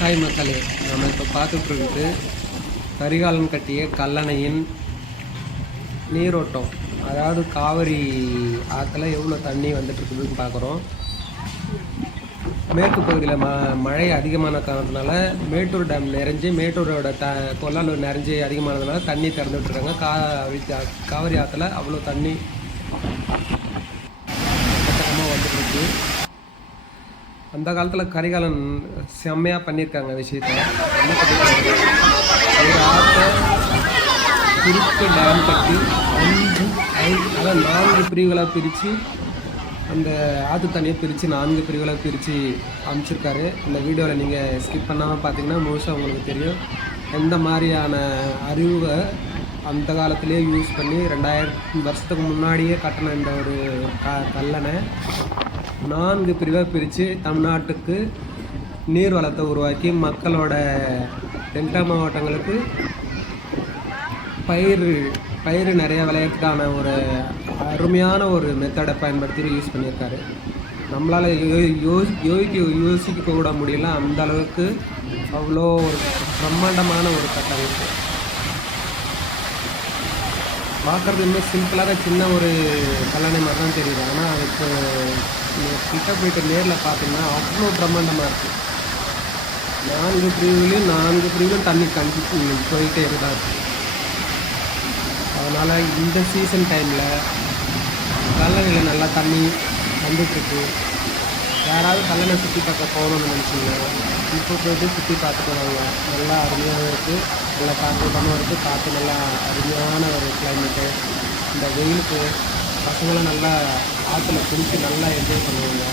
Hi மக்களே நம்ம இப்போ பார்த்துட்டு இருக்குது கரிகாலன் கட்டிய கல்லணையின் நீரோட்டம். அதாவது காவிரி ஆற்றுல எவ்வளோ தண்ணி வந்துட்டுருக்குதுன்னு பார்க்குறோம். மேற்கு பகுதியில் ம மழை அதிகமான காரணத்தினால மேட்டூர் டேம் நிறைஞ்சு மேட்டூரோட த கொல்லால் நிறைஞ்சு அதிகமானதுனால தண்ணி திறந்து விட்டுருக்காங்க காவிரி காவிரி ஆற்றுல அவ்வளோ தண்ணி வந்துட்டுருக்கு வந்துட்டு அந்த காலத்தில் கரிகாலன் செம்மையாக பண்ணியிருக்காங்க விஷயத்த. ஒரு ஆற்றை குறுக்கு டேம் கட்டி அஞ்சு ஐந்து நான்கு பிரிவுகளாக பிரித்து அந்த ஆற்று தண்ணியை பிரித்து நான்கு பிரிவுகளாக பிரித்து அமைச்சிருக்காரு. அந்த வீடியோவில் நீங்கள் ஸ்கிப் பண்ணாமல் பார்த்தீங்கன்னா முழுசாக உங்களுக்கு தெரியும். எந்த மாதிரியான அறிவை அந்த காலத்திலே யூஸ் பண்ணி ரெண்டாயிரம் வருஷத்துக்கு முன்னாடியே கட்டின இந்த ஒரு க கல்லணை. நான்கு பிரிவாக பிரித்து தமிழ்நாட்டுக்கு நீர் வளத்தை உருவாக்கி மக்களோட டெல்டா மாவட்டங்களுக்கு பயிர் பயிர் நிறைய விளையறதுக்கான ஒரு அருமையான ஒரு மெத்தடை பயன்படுத்தி யூஸ் பண்ணியிருக்காரு. நம்மளால் யோ யோ யோசிக்க யோசிக்க கூட முடியல. அந்த அளவுக்கு அவ்வளோ ஒரு பிரம்மாண்டமான ஒரு கட்டமைப்பு. பார்க்குறது இன்னும் சிம்பிளாக சின்ன ஒரு கல்லணை மாதிரி தான் தெரியுது. ஆனால் அதுக்கு கிட்ட போயிட்டு நேரில் பார்த்தீங்கன்னா அவ்வளோ பிரம்மாண்டமாக இருக்குது நான்கு பிரிவுகளையும் நான்கு பிரிவுகளும் தண்ணி கஞ்சி போயிட்டே தான் இருக்குது அதனால் இந்த சீசன் டைமில் கல்லணையில் நல்லா தண்ணி வந்துட்டுருக்கு. யாராவது கல்லணை சுற்றி பார்க்க போகணும்னு நினச்சிங்கன்னா இப்போ போயிட்டு சுற்றி பார்த்துட்டு வாங்க. நல்லா அருமையாக இருக்குது நல்லா காற்றோட்டமாக இருக்குது காற்று நல்லா அருமையான ஒரு கிளைமேட்டு இந்த வெயிலுக்கு பசங்களாம் நல்லா ஆற்றுல குளித்து நல்லா என்ஜாய் பண்ணுவாங்க.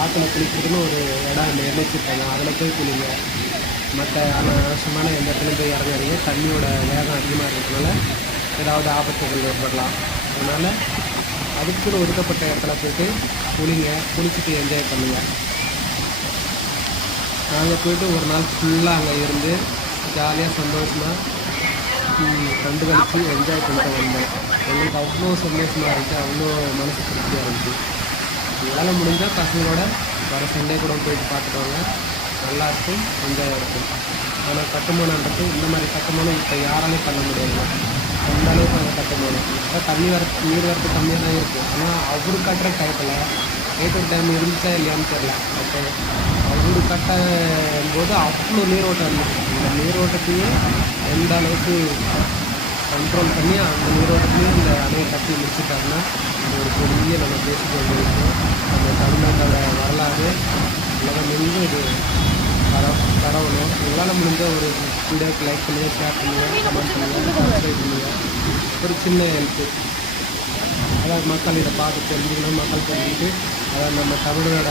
ஆற்றுல குளிக்கிறதுன்னு ஒரு இடம் அந்த எண்ணெய்ச்சிருக்காங்க அதில் போய் குளிங்க. மற்ற அனாவசியமான எந்த இடத்துலையும் போய் இறங்காதீங்க. தண்ணியோட வேகம் அதிகமாக இருக்கிறதுனால ஏதாவது ஆபத்துகள் ஏற்படலாம். அதனால் அதுக்குன்னு ஒதுக்கப்பட்ட இடத்துல போயிட்டு குளிங்க. குளிச்சுட்டு என்ஜாய் பண்ணுங்கள் நாங்கள் போயிட்டு ஒரு நாள் ஃபுல்லாக அங்கே இருந்து ஜாலியாக சந்தோஷமாக கண்டு கழிச்சு என்ஜாய் பண்ணிட்டு வந்தேன் எங்களுக்கு அவ்வளோ சந்தோஷமாக இருந்துச்சு அவ்வளோ மனசு திருப்தியாக இருந்துச்சு வேலை முடிஞ்சால் பசங்களோட வர சண்டே கூட போயிட்டு பார்த்துட்டு வாங்க. நல்லாயிருக்கும் இருக்கும் இருக்கும். ஆனால் கட்டுமானன்றது இந்த மாதிரி கட்டுமானம் இப்போ யாராலையும் பண்ண முடியாது அந்த அளவுக்கு அந்த கட்டுமானம். இப்போ தண்ணி வர நீர் வரத்து கம்மியாக தான் இருக்குது ஆனால் அவரு கட்டுற டயத்தில் ஏற்ற டைம் இருந்துச்சா இல்லையான்னு தெரில அப்போ கட்டும் போது அவ்வளோ நீரோட்டம் இருந்துச்சு. இந்த நீரோட்டத்தையே எந்த அளவுக்கு கண்ட்ரோல் பண்ணி அந்த நீரோட்டத்தையும் இந்த அணையை கட்டி முடிச்சுட்டாருன்னா இது ஒரு பெரிய நம்ம பேசிக்க வேண்டிய விஷயம் அந்த தமிழ்நாட்டோட வரலாறு உலகம் எங்கும் இது பர பரவணும். உங்களால் முடிஞ்ச ஒரு வீடியோக்கு லைக் பண்ணுங்கள் ஷேர் பண்ணுங்கள் கமெண்ட் பண்ணுங்கள் சப்ஸ்கிரைப் பண்ணுங்கள் ஒரு சின்ன ஹெல்ப்பு அதாவது மக்கள் இதை பார்த்து தெரிஞ்சுக்கணும் மக்கள் தெரிஞ்சுக்கிட்டு அதாவது நம்ம தமிழோட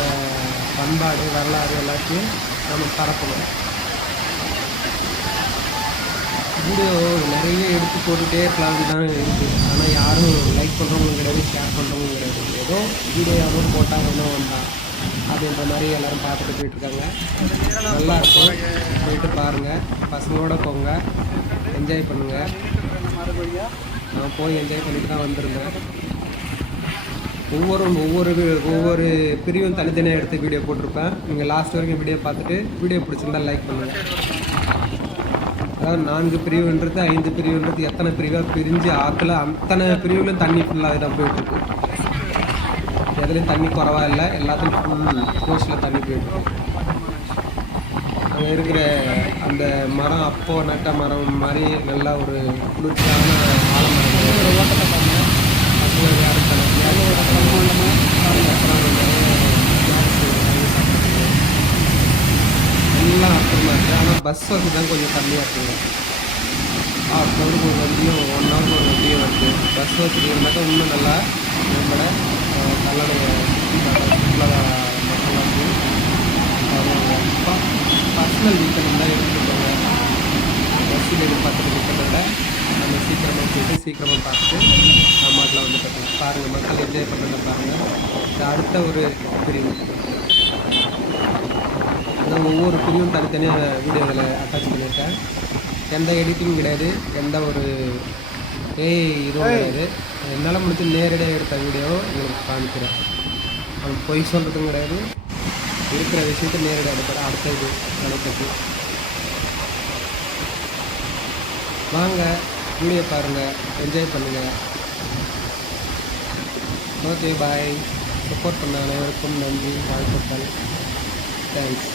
பண்பாடு வரலாறு எல்லாத்தையும் நம்ம பரப்பணும். வீடியோ நிறைய எடுத்து போட்டுகிட்டே இருக்கலாம்னு தான் இருக்குது ஆனால் யாரும் லைக் பண்ணுறவங்களும் கிடையாது ஷேர் பண்ணுறவங்களும் கிடையாது. ஏதோ வீடியோ யாரும் போட்டாங்க என்ன வந்தான் அப்படின்ற மாதிரி எல்லோரும் பார்த்துட்டு போயிட்டுருக்காங்க. நல்லா இருக்கும். போயிட்டு பாருங்கள் பசங்களோட போங்க. என்ஜாய் பண்ணுங்கள் நான் போய் என்ஜாய் பண்ணிட்டு தான் வந்திருந்தேன். ஒவ்வொரு ஒவ்வொரு ஒவ்வொரு பிரிவும் தனித்தனியாக எடுத்து வீடியோ போட்டிருப்பேன். நீங்கள் லாஸ்ட் வரைக்கும் வீடியோ பார்த்துட்டு வீடியோ பிடிச்சிருந்தா லைக் பண்ணுங்கள் அதாவது நான்கு பிரிவுன்றது ஐந்து பிரிவுன்றது எத்தனை பிரிவாக பிரிஞ்சு ஆற்றுல அத்தனை பிரிவுலையும் தண்ணி ஃபுல்லாக தான் போயிட்டுருக்கு. எதுலேயும் தண்ணி குறவாக இல்லை எல்லாத்துலையும் ஃபுல் கோஸில் தண்ணி போயிட்டுருக்கு. அங்கே இருக்கிற அந்த மரம் அப்போ நட்ட மரம் மாதிரி நல்லா ஒரு குளிர்ச்சியான ஆலமரம் ஓட்டத்தை பாருங்க பசங்க யாரும் எல்லாம் அப்புறமா இருக்குது ஆனால் பஸ் வசதி தான் கொஞ்சம் கம்மியாக இருக்குங்க ஹாஃப் ஹவருக்கு ஒரு வண்டியும் ஒன் ஹவருக்கு ஒரு வண்டியும் வருது பஸ் வசதி இருந்தாக்கா இன்னும் நல்லா நம்மளோட கல்லணையை சுற்றுலா மக்கள் வந்து பர்சனல் வீக்கெண்ட் இருந்தால் எடுத்துக்கோங்க பஸ்ஸில் எதிர்பார்த்துட்டு இருக்கிறத விட சீக்கிரமாக போயிட்டு சீக்கிரமாக பார்த்துட்டு அம்மாட்டில் வந்து பார்க்கலாம் பாருங்கள் மக்கள் என்ஜாய் பண்ணுறத பாருங்கள் இது அடுத்த ஒரு பிரிவு. அதான் ஒவ்வொரு பிரிவும் தனித்தனியாக வீடியோவில் அட்டாச் பண்ணியிருக்கேன். எந்த எடிட்டிங் கிடையாது எந்த ஒரு ஏய் இதுவும் கிடையாது. என்னால் முடிஞ்ச நேரடியாக எடுத்த வீடியோ உங்களுக்கு காமிக்கிறேன். அவன் பொய் சொல்கிறதும் கிடையாது. இருக்கிற விஷயத்தை நேரடி அடுத்த அடுத்த இது. கணக்கு வாங்க வீடியோ பாருங்கள் என்ஜாய் பண்ணுங்கள் ஓகே பாய் சப்போர்ட் பண்ண அனைவருக்கும் நன்றி. வாழ்த்துக்கள். தேங்க்ஸ்